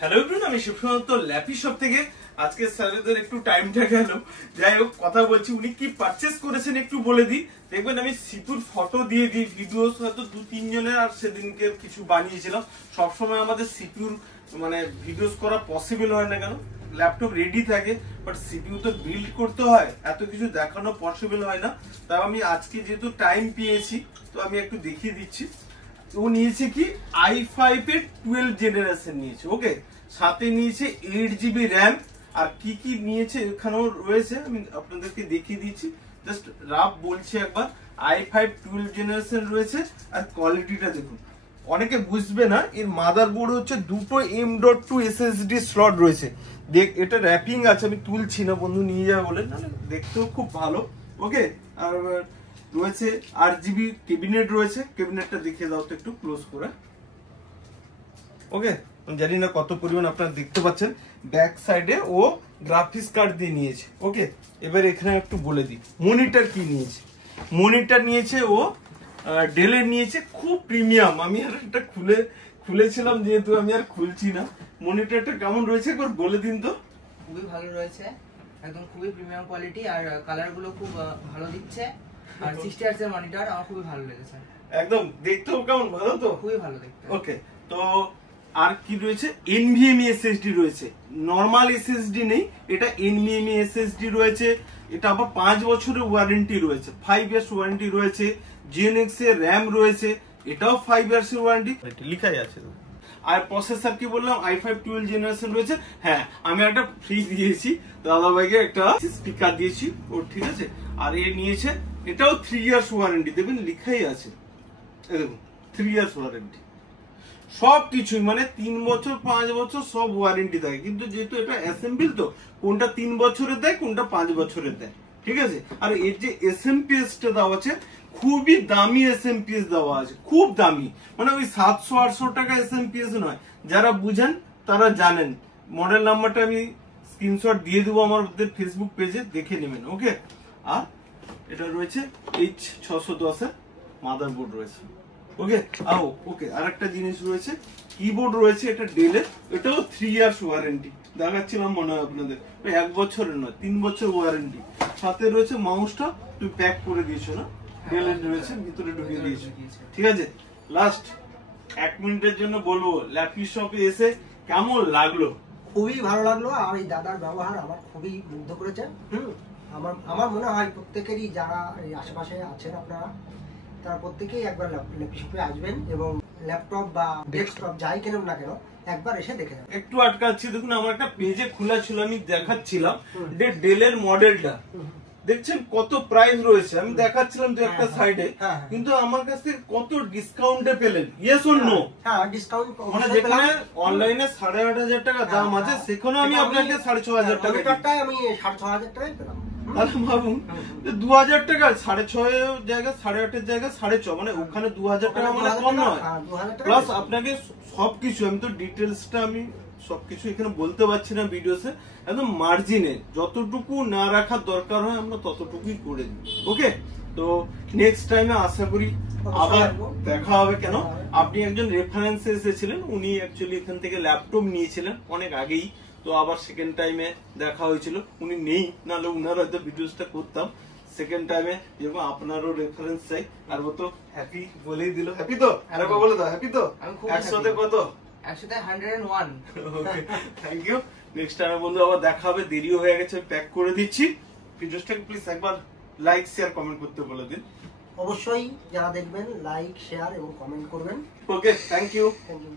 Hello everyone, আমি Shibsundar lappy shop থেকে। আজকে স্যারদের একটু টাইমটা গেল, যাই হোক কথা বলছি। উনি কি পারচেজ করেছেন একটু বলে দিই। দেখবেন আমি সিপুর ফটো দিয়ে দিই, ভিডিওস হয়তো 2-3 জনের, আর সেদিনকে কিছু বানিয়েছিলাম। সবসময় আমাদের সিপুর মানে ভিডিওস করা পসিবল হয় না, কেন ল্যাপটপ রেডি থাকে, বাট সিপিইউ তো বিল্ড করতে হয়, এত কিছু দেখানো পসিবল হয় না। তাই আমি আজকে যেহেতু টাইম পেয়েছি, তো আমি একটু দেখিয়ে দিচ্ছি। ও নিয়েছে কি i5 এর 12 জেনারেশন নিয়েছে, ওকে। সাথে নিয়েছে 8GB র্যাম, আর কি কি নিয়েছে এখানেও রয়েছে, আমি আপনাদেরকে দেখিয়ে দিচ্ছি। জাস্ট রাফ বলছি একবার। i5 12 জেনারেশন রয়েছে, আর কোয়ালিটিটা দেখুন। অনেকে বুঝবে না, এর মাদারবোর্ড হচ্ছে দুটো M.2 SSD স্লট রয়েছে। দেখ, এটা র্যাপিং আছে, আমি তুলছি না, বন্ধু নিয়ে যাবে বলে, নাহলে দেখতেও খুব ভালো, ওকে। আর রয়েছে 8GB ক্যাবিনেট রয়েছে। ক্যাবিনেটটা দেখিয়ে দাও তো একটু ক্লোজ করে, ওকে। জানি না কত পরিমাণ আপনারা দেখতে পাচ্ছেন। ব্যাক সাইডে ও গ্রাফিক্স কার্ড দিয়ে নিয়েছে, ওকে। এবার এখানে একটু বলে দিই মনিটর কি নিয়েছে। মনিটর নিয়েছে ও ডেলের নিয়েছে, খুব প্রিমিয়াম। আমি আর এটা খুলেছিলাম, যেহেতু আমি আর খুলছি না। মনিটরটা কেমন রয়েছে একবার বলে দিন তো। খুবই ভালো রয়েছে, একদম খুবই প্রিমিয়াম কোয়ালিটি, আর কালার গুলো খুব ভালো দিচ্ছে। আর 60 হার্টজ এর মনিটর আমার খুবই ভালো লেগেছে, একদম দেখতেও কেমন ভালো, তো খুবই ভালো দেখতে, ওকে। তো আর কি রয়েছে, NVMe SSD রয়েছে, নরমাল SSD নেই, এটা NVMe SSD রয়েছে। এটা আবার 5 বছরের ওয়ারেন্টি রয়েছে, 5 ইয়ার্স ওয়ারেন্টি রয়েছে। GNX এর র্যাম রয়েছে, এটাও 5 ইয়ার্স এর ওয়ারেন্টি লেখাই আছে। আর প্রসেসর কি বললাম, i5 12 জেনারেশন রয়েছে। হ্যাঁ, আমি একটা ফ্রি দিয়েছি দাদা ভাইকে, একটা স্পিকার দিয়েছি ওর, ঠিক আছে। আর এ নিয়েছে, এটাও 3 ইয়ার্স ওয়ারেন্টি, দেখবেন লেখাই আছে, দেখুন 3 ইয়ার্স ওয়ারেন্টি। সবকিছুই মানে 3 বছর 5 বছর সব ওয়ারেন্টি থাকে, কিন্তু যেহেতু এটা অ্যাসেম্বল, তো কোনটা 3 বছরের দেয়, কোনটা 5 বছরের দেয়, ঠিক আছে। আর এর যে SMPS টা দেওয়া আছে, খুবই দামি SMPS দেওয়া আছে, খুব দামি, মানে ওই 700-800 টাকা SMPS নয়। যারা বুঝেন তারা জানেন। মডেল নাম্বারটা আমি স্ক্রিনশট দিয়ে দেবো আমাদের ফেসবুক পেজে, দেখে নেবেন, ওকে। আর এটা রয়েছে H610 এর মাদারবোর্ড রয়েছে, ওকে। ওকে, আরেকটা জিনিস রয়েছে, কিবোর্ড রয়েছে, এটা ডেলের, এটাও 3 ইয়ার্স ওয়ারেন্টি দেখাচ্ছিলাম মনে হয় আপনাদের, 1 বছরের নয় 3 বছর ওয়ারেন্টি। সাথে রয়েছে মাউসটা, তুমি প্যাক করে দিয়েছো না, ডেলের রয়েছে, ভিতরে ঢুকিয়ে দিয়েছো, ঠিক আছে। লাস্ট 1 মিনিটের জন্য বলবো, ল্যাপি শপে এসে কেমন লাগলো? খুবই ভালো লাগলো, আর এই দাদার ব্যবহার আমার খুবই মুগ্ধ করেছে। আমার মনে হয় প্রত্যেকেরই, যারা এই আশেপাশে আছেন আপনারা, তারা প্রত্যেকেই একবার ল্যাপি শপে আসবেন, এবং ল্যাপটপ বা ডেস্কটপ যাই কেনেন না কেন, একবার এসে দেখে যাবেন। একটু আটকাচ্ছি, দেখুন আমার একটা পেজে খোলা ছিল, আমি দেখাচ্ছিলাম ডেলের মডেলটা, দেখছেন কত প্রাইস রয়েছে, আমি দেখাচ্ছিলাম তো একটা সাইডে, কিন্তু আমার কাছ থেকে কত ডিসকাউন্টে পেলেন, ইয়েস অর নো? হ্যাঁ, ডিসকাউন্ট, মানে যেখানে অনলাইনে 8,500 টাকা দাম আছে, সেখানে আমি আপনাকে 6,500 টাকা, আমি 6,500 টাকায় পেলাম। তাহলে ভাবুন, 2,000 টাকা, 6,500 জায়গা 8,500 জায়গা 6,500, মানে ওখানে 2,000 টাকা মানে কম নয়। প্লাস আপনাকে সবকিছু, আমি তো ডিটেলসটা আমি সবকিছু এখানে বলতে পারছি না ভিডিওতে, একদম মার্জিনে যতটুকু না রাখার দরকার হয় আমরা ততটুকুই করে দিই, ওকে। তো নেক্সট টাইমে আশা করি আবার দেখা হবে, কেন আপনি একজন রেফারেন্সে এসেছিলেন, উনি অ্যাকচুয়ালি এখান থেকে ল্যাপটপ নিয়েছিলেন অনেক আগেই, তো আবার সেকেন্ড টাইমে দেখা হয়েছিল। উনি নেই, নাহলে উনার হয়তো ভিডিওসটা করতাম। সেকেন্ড টাইমে যেরকম আপনারও রেফারেন্স চাই, আর ও তো হ্যাপি বলেই দিল। হ্যাপি তো আরেকবার বলে দাও, হ্যাপি তো? আমি খুব একসাথে কত? একসাথে 101। ওকে, থ্যাংক ইউ। নেক্সট টাইমে বন্ধু আবার দেখা হবে, দেরিও হয়ে গেছে, প্যাক করে দিচ্ছি। ভিডিওটাকে প্লিজ একবার লাইক শেয়ার কমেন্ট করতে বলে দিন। অবশ্যই যারা দেখবেন লাইক শেয়ার এবং কমেন্ট করবেন। Okay, thank you. Thank you.